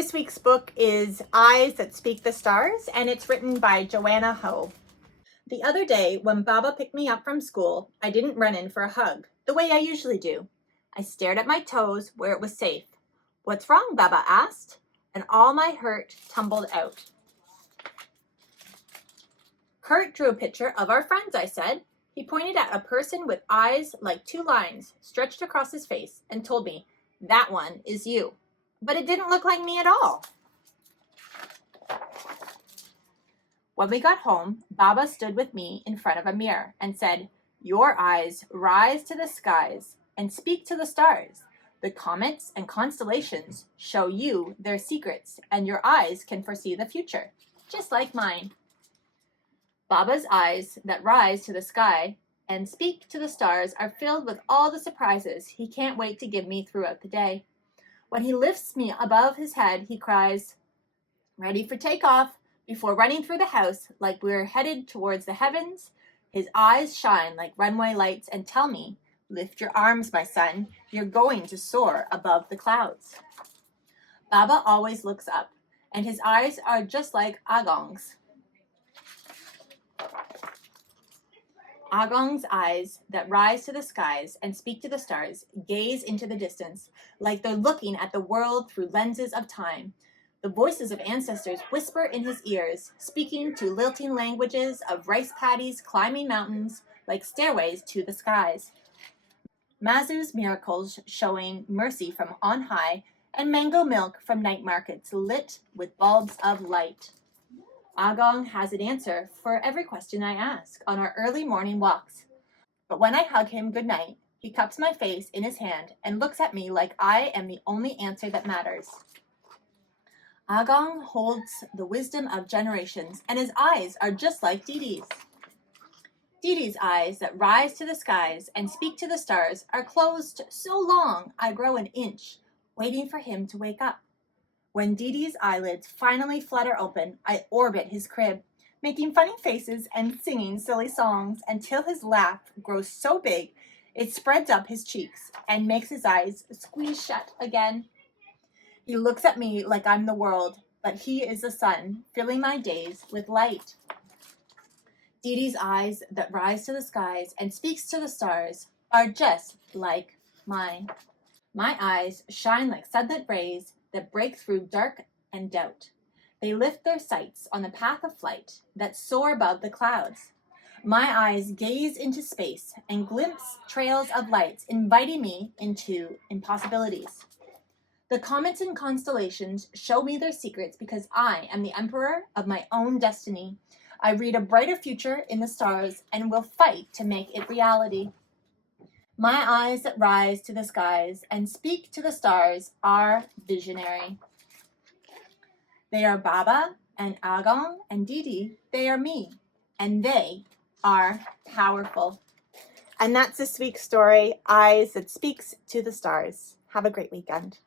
This week's book is Eyes That Speak the Stars, and it's written by Joanna Ho. The other day, when Baba picked me up from school, I didn't run in for a hug, the way I usually do. I stared at my toes where it was safe. "What's wrong?" Baba asked, and all my hurt tumbled out. "Kurt drew a picture of our friends," I said. He pointed at a person with eyes like two lines stretched across his face and told me, "That one is you." But it didn't look like me at all. When we got home, Baba stood with me in front of a mirror and said, "Your eyes rise to the skies and speak to the stars. The comets and constellations show you their secrets, and your eyes can foresee the future, just like mine." Baba's eyes that rise to the sky and speak to the stars are filled with all the surprises he can't wait to give me throughout the day. When he lifts me above his head, he cries, "Ready for takeoff," before running through the house like we're headed towards the heavens. His eyes shine like runway lights and tell me, "Lift your arms, my son. You're going to soar above the clouds." Baba always looks up, and his eyes are just like Agong's. Agong's eyes that rise to the skies and speak to the stars gaze into the distance like they're looking at the world through lenses of time. The voices of ancestors whisper in his ears, speaking to lilting languages of rice paddies climbing mountains like stairways to the skies. Mazu's miracles showing mercy from on high, and mango milk from night markets lit with bulbs of light. Agong has an answer for every question I ask on our early morning walks. But when I hug him goodnight, he cups my face in his hand and looks at me like I am the only answer that matters. Agong holds the wisdom of generations, and his eyes are just like Didi's. Didi's eyes that rise to the skies and speak to the stars are closed so long I grow an inch, waiting for him to wake up. When Didi's eyelids finally flutter open, I orbit his crib, making funny faces and singing silly songs until his laugh grows so big it spreads up his cheeks and makes his eyes squeeze shut again. He looks at me like I'm the world, but he is the sun, filling my days with light. Didi's eyes that rise to the skies and speaks to the stars are just like mine. My eyes shine like sunlit rays that break through dark and doubt. They lift their sights on the path of flight that soar above the clouds. My eyes gaze into space and glimpse trails of lights inviting me into impossibilities. The comets and constellations show me their secrets because I am the emperor of my own destiny. I read a brighter future in the stars and will fight to make it reality. My eyes that rise to the skies and speak to the stars are visionary. They are Baba and Agong and Didi. They are me, and they are powerful. And that's this week's story, Eyes That Speaks to the Stars. Have a great weekend.